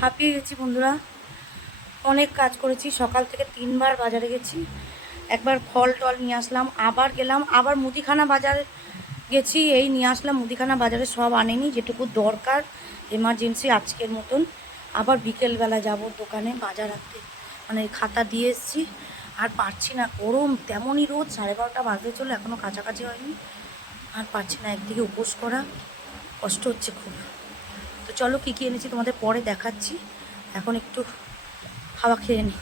হাঁপিয়ে গেছি বন্ধুরা। অনেক কাজ করেছি। সকাল থেকে তিনবার বাজারে গেছি। একবার ফল টল নিয়ে আসলাম, আবার গেলাম, আবার মুদিখানা বাজারে গেছি। এই নিয়ে আসলাম, মুদিখানা বাজারে সব আনেনি, যেটুকু দরকার এমার্জেন্সি আজকের মতন। আবার বিকেলবেলা যাব দোকানে বাজার রাখতে মানে খাতা দিয়ে এসেছি, আর পারছি না। গরম তেমনই রোদ, সাড়ে বারোটা বাজতে চলে এখনও কাছাকাছি হয়নি। আর পারছি না একদিকে উপোস করা। কষ্ট হচ্ছে খুব। তো চলো কী কী এনেছি তোমাদের পরে দেখাচ্ছি। এখন একটু হাওয়া খেয়ে নিই।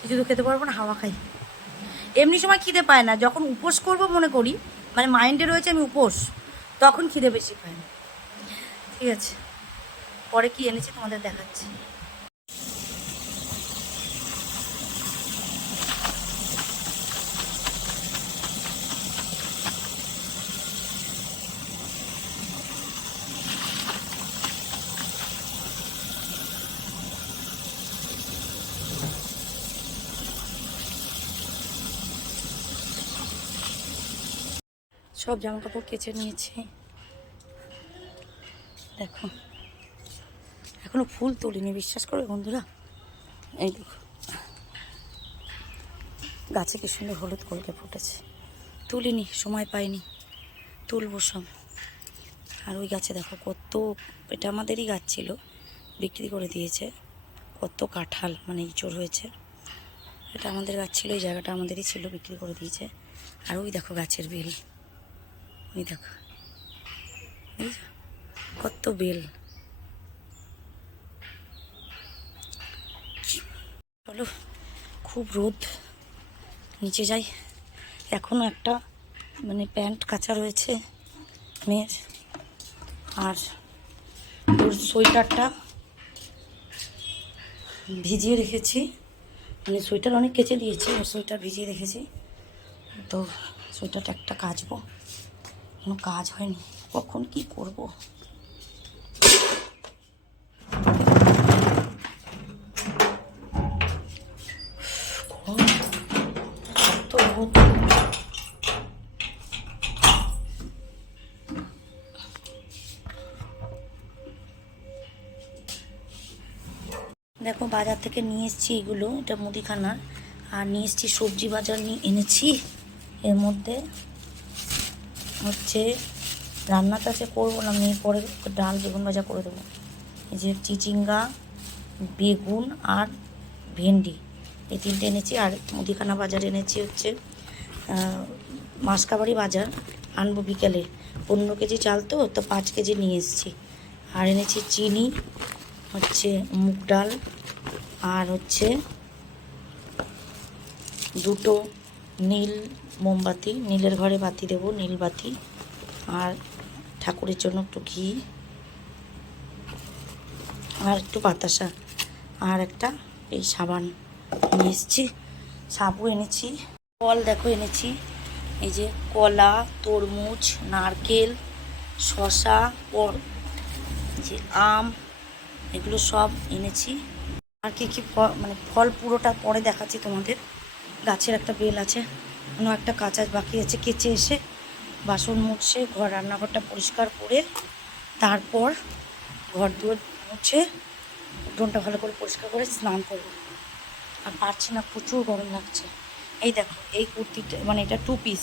কিছু তো খেতে পারব না, হাওয়া খাই। এমনি সময় খিদে পায় না, যখন উপোস করব মনে করি মানে মাইন্ডে রয়েছে আমি উপোস, তখন খিদে বেশি পায় না। ঠিক আছে, পরে কি এনেছি তোমাদের দেখাচ্ছি। সব জামা কাপড় কেচে নিয়েছি। দেখো, এখনও ফুল তুলিনি, বিশ্বাস করবে বন্ধুরা? এই দেখো, গাছে কি সুন্দর হলুদ কলকে ফুটেছে। তুলিনি, সময় পাইনি, তুলবো সব। আর ওই গাছে দেখো, কত, এটা আমাদেরই গাছ ছিল, বিক্রি করে দিয়েছে। কত কাঁঠাল মানে ইঁচড় হয়েছে। এটা আমাদের গাছ ছিল, এই জায়গাটা আমাদেরই ছিল, বিক্রি করে দিয়েছে। আর ওই দেখো গাছের বেল। ওই দেখো? কত বেল। চলো, খুব রোদ। নিচে যাই। এখনও একটা মানে প্যান্ট কাঁচা রয়েছে মেয়ের। আর ওর সোয়েটারটা ভিজিয়ে রেখেছি। মানে সোয়েটার অনেক কেচে দিয়েছি, ওর সোয়েটার ভিজিয়ে রেখেছি। তো সোয়েটারটা একটা কাচবো। কোনো কাজ হয়নি। কখন কি করব? দেখো, বাজার থেকে নিয়ে এসেছি এগুলো, এটা মুদিখানা আর নিয়ে এসেছি সবজি বাজার নিয়ে এনেছি। এর মধ্যে হচ্ছে রান্নাটা আছে করব না মেয়ে পরে ডাল, বেগুন ভাজা করে দেবো। এই যে চিচিঙ্গা, বেগুন আর ভেন্ডি, এই তিনটে এনেছি। আর মুদিখানা বাজার এনেছি হচ্ছে মাসকাবাড়ি বাজার, আনব বিকেলে। পনেরো কেজি চাল তো তো পাঁচ কেজি নিয়ে এসেছি। আর এনেছি চিনি, হচ্ছে মুগ ডাল, আর হচ্ছে দুটো নীল মোমবাতি, নীলের ঘরে বাতি দেবো, নীল বাতি। আর ঠাকুরের জন্য একটু ঘি। আর একটু বাতাসা। আর একটা এই সাবান নিয়ে এসেছি। সাবু এনেছি। ফল দেখো এনেছি। এই যে কলা, তরমুজ, নারকেল শশা যে আম, এগুলো সব এনেছি। আর কি কি ফল মানে ফল পুরোটা পরে দেখাচ্ছি তোমাদের। গাছের একটা বেল আছে। অন্য একটা কাঁচা বাকি আছে কেচে এসে বাসন মুছে, ঘর রান্নাঘরটা পরিষ্কার করে তারপর ঘর দুয়ার মুছে উঠোনটা ভালো করে পরিষ্কার করে স্নান করব। আর পারছি না, প্রচুর গরম লাগছে। এই দেখো, এই কুর্তিটা মানে এটা টু পিস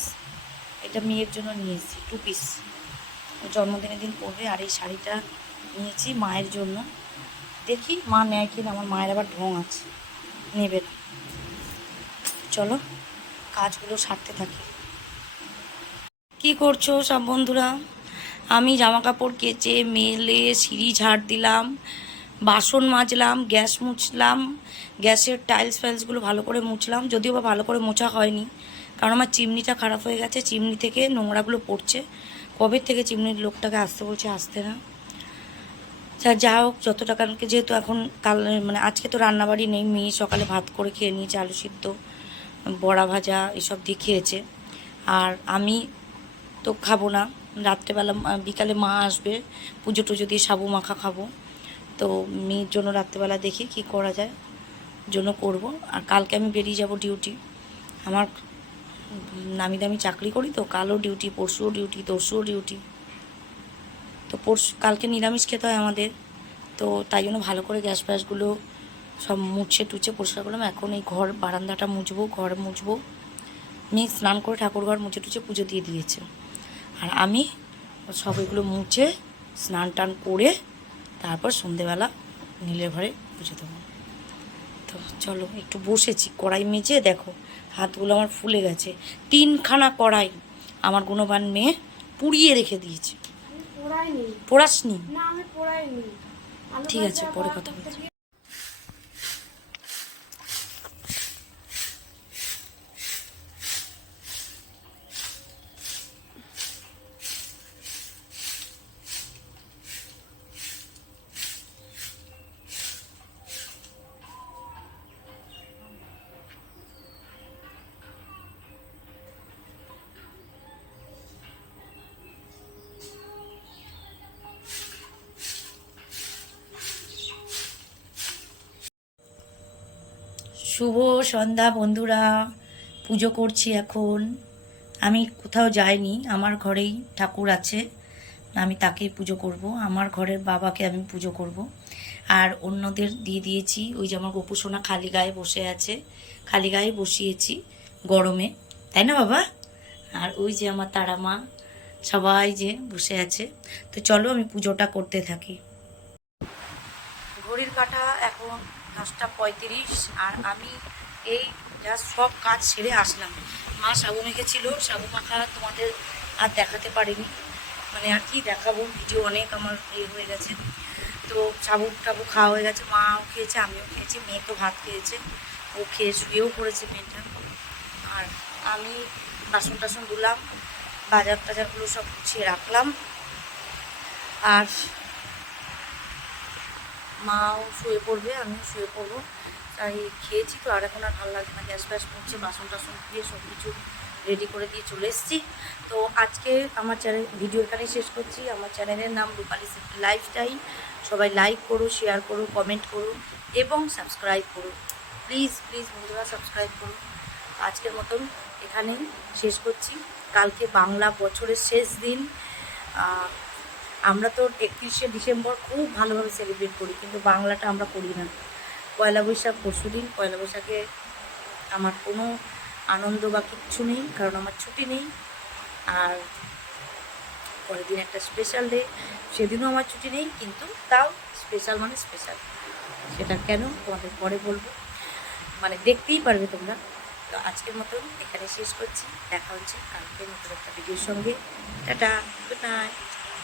এটা মেয়ের জন্য নিয়েছি টু পিস জন্মদিনের দিন পরবে আর এই শাড়িটা নিয়েছি মায়ের জন্য। দেখি মা নেয় কিনা, আমার মায়ের আবার ঢং আছে। নেবে না। চলো। কাজগুলো সারতে থাকি। কি করছ সব বন্ধুরা? আমি জামা কাপড় কেচে, মেলে, সিঁড়ি ঝাড় দিলাম, বাসন মাজলাম, গ্যাস মুছলাম, গ্যাসের টাইলস ফাইলসগুলো ভালো করে মুছলাম, যদিও বা ভালো করে মোছা হয়নি, কারণ আমার চিমনিটা খারাপ হয়ে গেছে, চিমনি থেকে নোংরাগুলো পড়ছে। কবে থেকে চিমনির লোকটাকে আসতে বলছে আসতে না। যা যা হোক যত টাকা যেহেতু এখন কাল মানে আজকে তো রান্নাবাড়ি নেই, মেয়ে সকালে ভাত করে খেয়ে নিয়েছে আলু সিদ্ধ। বড়া ভাজা এসব দিয়ে খেয়েছে আর আমি তো খাব না। রাত্রেবেলা বিকালে মা আসবে, পুজো টুজো দিয়ে সাবু মাখা খাব। তো মেয়ের জন্য রাত্রেবেলা দেখি কি করা যায়, জন্য করব। আর কালকে আমি বেরিয়ে যাব ডিউটি আমার নামি দামি চাকরি করি তো, কালও ডিউটি পরশুও ডিউটি তরশুও ডিউটি তো পরশু, কালকে নিরামিষ খেতে হয় আমাদের। তো তাই জন্য ভালো করে গ্যাস ফ্যাসগুলো সব মুছে টুছে পরিষ্কার করলাম। এখন এই ঘর বারান্দাটা মুছবো ঘর মুছবো। মেয়ে স্নান করে ঠাকুর ঘর মুছে টুছে পুজো দিয়ে দিয়েছে। আর আমি সব এগুলো মুছে স্নান টান করে তারপর সন্ধেবেলা নীলের ঘরে পুজো দেবো। তো চলো একটু বসেছি কড়াই মেজে দেখো হাতগুলো আমার ফুলে গেছে। তিনখানা কড়াই আমার গুণবান মেয়ে পুড়িয়ে রেখে দিয়েছে। পোড়াসনি? ঠিক আছে, পরে কথা বলছি। শুভ সন্ধ্যা বন্ধুরা, পুজো করছি এখন। আমি কোথাও যাইনি, আমার ঘরেই ঠাকুর আছে, আমি তাকেই পুজো করব। আমার ঘরের বাবাকে আমি পুজো করব। আর অন্যদের দিয়ে দিয়েছি, ওই যে আমার গোপু সোনা খালি গায়ে বসে আছে, খালি গায়ে বসিয়েছি গরমে, তাই না বাবা? আর ওই যে আমার তারা মা, সবাই যে বসে আছে। তো চলো আমি পুজোটা করতে থাকি। ঘড়ির কাঁটা এখন দশটা পঁয়ত্রিশ, আর আমি এই জাস্ট সব কাজ সেরে আসলাম। মা সাবু মেখেছিল সাবু মাখা তোমাদের আর দেখাতে পারিনি। মানে আর কি দেখাবো, ভিডিও অনেক আমার ইয়ে হয়ে গেছে। তো সাবু টাবু খাওয়া হয়ে গেছে, মাও খেয়েছে, আমিও খেয়েছি, মেয়ে তো ভাত খেয়েছে। ও খেয়ে শুয়েও পড়েছে মেয়েটা। আর আমি বাসন টাসন ধুলাম, বাজার টাজারগুলো সব গুছিয়ে রাখলাম। আর মাও শুয়ে পড়বে, আমিও শুয়ে পড়ব। তাই খেয়েছি তো, আর এখন আর ভালো লাগছে না, গ্যাস ফ্যাস মুছছে বাসন টাসন দিয়ে সব কিছু রেডি করে দিয়ে চলে এসেছি। তো আজকে আমার চ্যানেল ভিডিও এখানেই শেষ করছি। আমার চ্যানেলের নাম রূপালী সিটি লাইফস্টাইল সবাই লাইক করো শেয়ার করো কমেন্ট করো এবং সাবস্ক্রাইব করো। প্লিজ প্লিজ বন্ধুরা সাবস্ক্রাইব করো। আজকের মতন এখানেই শেষ করছি। কালকে বাংলা বছরের শেষ দিন। আমরা তো একত্রিশে ডিসেম্বর খুব ভালোভাবে সেলিব্রেট করি, কিন্তু বাংলাটা আমরা করি না। পয়লা বৈশাখ পরশু দিন, পয়লা বৈশাখে আমার কোনো আনন্দ বা কিচ্ছু নেই, কারণ আমার ছুটি নেই। আর পরের দিন একটা স্পেশাল ডে সেদিনও আমার ছুটি নেই, কিন্তু তাও স্পেশাল মানে স্পেশাল সেটা কেন? তোমাদের পরে বলব। মানে দেখতেই পারবে তোমরা। তো আজকের মতন এখানে শেষ করছি। দেখা হচ্ছে কালকে নতুন একটা ভিডিওর সঙ্গে। Tata good night